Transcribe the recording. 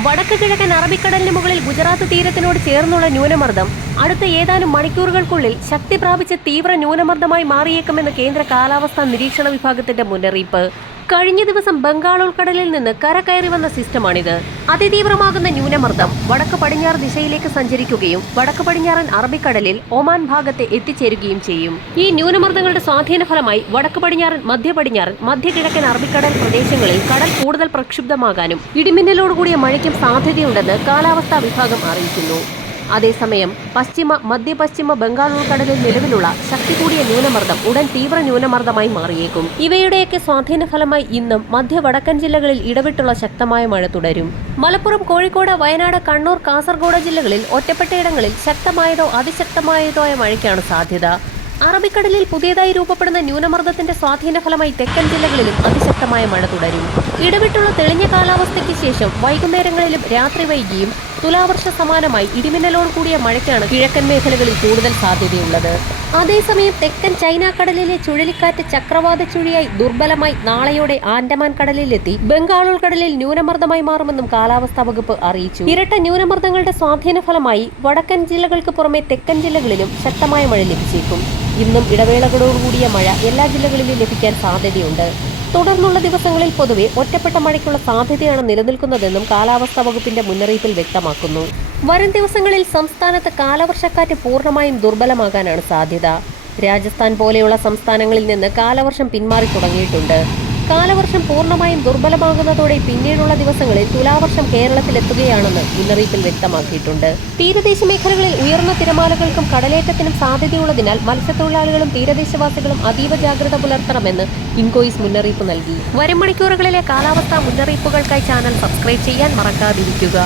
വടക്ക് കിഴക്കൻ അറബിക്കടലിന് മുകളിൽ ഗുജറാത്ത് തീരത്തിനോട് ചേർന്നുള്ള ന്യൂനമർദ്ദം അടുത്ത ഏതാനും മണിക്കൂറുകൾക്കുള്ളിൽ ശക്തി പ്രാപിച്ച് തീവ്ര ന്യൂനമർദ്ദമായി മാറിയേക്കുമെന്ന് കേന്ദ്ര കാലാവസ്ഥാ നിരീക്ഷണ വിഭാഗത്തിന്റെ മുന്നറിയിപ്പ്. കഴിഞ്ഞ ദിവസം ബംഗാൾ ഉൾക്കടലിൽ നിന്ന് കര കയറി വന്ന സിസ്റ്റമാണിത്. അതിതീവ്രമാകുന്ന ന്യൂനമർദ്ദം വടക്ക് പടിഞ്ഞാറ് ദിശയിലേക്ക് സഞ്ചരിക്കുകയും വടക്ക് പടിഞ്ഞാറൻ അറബിക്കടലിൽ ഒമാൻ ഭാഗത്തെ എത്തിച്ചേരുകയും ചെയ്യും. ഈ ന്യൂനമർദ്ദങ്ങളുടെ സ്വാധീന ഫലമായി വടക്ക് പടിഞ്ഞാറൻ മധ്യ പടിഞ്ഞാറൻ മധ്യ കിഴക്കൻ അറബിക്കടൽ പ്രദേശങ്ങളിൽ കടൽ കൂടുതൽ പ്രക്ഷുബ്ധമാകാനും ഇടിമിന്നലോടുകൂടിയ മഴയ്ക്കും സാധ്യതയുണ്ടെന്ന് കാലാവസ്ഥാ വിഭാഗം അറിയിക്കുന്നു. അതേസമയം പശ്ചിമ മധ്യപശ്ചിമ ബംഗാൾ ഉൾക്കടലിൽ നിലവിലുള്ള ശക്തി കൂടിയ ന്യൂനമർദ്ദം ഉടൻ തീവ്ര ന്യൂനമർദ്ദമായി മാറിയേക്കും. ഇവയുടെയൊക്കെ സ്വാധീന ഫലമായി ഇന്നും മധ്യ വടക്കൻ ജില്ലകളിൽ ഇടവിട്ടുള്ള ശക്തമായ മഴ തുടരും. മലപ്പുറം കോഴിക്കോട് വയനാട് കണ്ണൂർ കാസർഗോഡ് ജില്ലകളിൽ ഒറ്റപ്പെട്ടയിടങ്ങളിൽ ശക്തമായതോ അതിശക്തമായതോ ആയ മഴയ്ക്കാണ് സാധ്യത. അറബിക്കടലിൽ പുതിയതായി രൂപപ്പെടുന്ന ന്യൂനമർദ്ദത്തിന്റെ സ്വാധീന ഫലമായി തെക്കൻ ജില്ലകളിലും അതിശക്തമായ മഴ തുടരും. ഇടവിട്ടുള്ള തെളിഞ്ഞ കാലാവസ്ഥയ്ക്ക് ശേഷം വൈകുന്നേരങ്ങളിലും രാത്രി വൈകിയും തുലാവർഷ സമാനമായി ഇടിമിന്നലോട് കൂടിയ മഴയ്ക്കാണ് കിഴക്കൻ മേഖലകളിൽ കൂടുതൽ സാധ്യതയുള്ളത്. അതേസമയം തെക്കൻ ചൈന കടലിലെ ചുഴലിക്കാറ്റ് ചക്രവാത ചുഴിയായി ദുർബലമായി നാളെയോടെ ആൻഡമാൻ കടലിലെത്തി. ബംഗാൾ ഉൾക്കടലിൽ ന്യൂനമർദ്ദമായി മാറുമെന്നും കാലാവസ്ഥാ വകുപ്പ് അറിയിച്ചു. ഇരട്ട ന്യൂനമർദ്ദങ്ങളുടെ സ്വാധീന ഫലമായി വടക്കൻ ജില്ലകൾക്ക് പുറമെ തെക്കൻ ജില്ലകളിലും ശക്തമായ മഴ ലഭിച്ചേക്കും. ഇന്നും ഇടവേളകളോടുകൂടിയ മഴ എല്ലാ ജില്ലകളിലും ലഭിക്കാൻ സാധ്യതയുണ്ട്. തുടർന്നുള്ള ദിവസങ്ങളിൽ പൊതുവെ ഒറ്റപ്പെട്ട മഴയ്ക്കുള്ള സാധ്യതയാണ് നിലനിൽക്കുന്നതെന്നും കാലാവസ്ഥാ വകുപ്പിന്റെ മുന്നറിയിപ്പിൽ വ്യക്തമാക്കുന്നു. വരും ദിവസങ്ങളിൽ സംസ്ഥാനത്ത് കാലവർഷക്കാറ്റ് പൂർണമായും ദുർബലമാകാനാണ് സാധ്യത. രാജസ്ഥാൻ പോലെയുള്ള സംസ്ഥാനങ്ങളിൽ നിന്ന് കാലവർഷം പിന്മാറി തുടങ്ങിയിട്ടുണ്ട്. കാലവർഷം പൂർണമായും ദുർബലമാകുന്നതോടെ പിന്നീടുള്ള ദിവസങ്ങളിൽ തുലാവർഷം കേരളത്തിലെത്തുകയാണെന്ന് മുന്നറിയിപ്പിൽ വ്യക്തമാക്കിയിട്ടുണ്ട്. തീരദേശ മേഖലകളിൽ ഉയർന്ന തിരമാലകൾക്കും കടലേറ്റത്തിനും സാധ്യതയുള്ളതിനാൽ മത്സ്യത്തൊഴിലാളികളും തീരദേശവാസികളും അതീവ ജാഗ്രത പുലർത്തണമെന്ന് ഇൻകോയിസ് മുന്നറിയിപ്പ് നൽകി. വരും മണിക്കൂറുകളിലെ കാലാവസ്ഥാ മുന്നറിയിപ്പുകൾക്കായി ചാനൽ സബ്സ്ക്രൈബ് ചെയ്യാൻ മറക്കാതിരിക്കുക.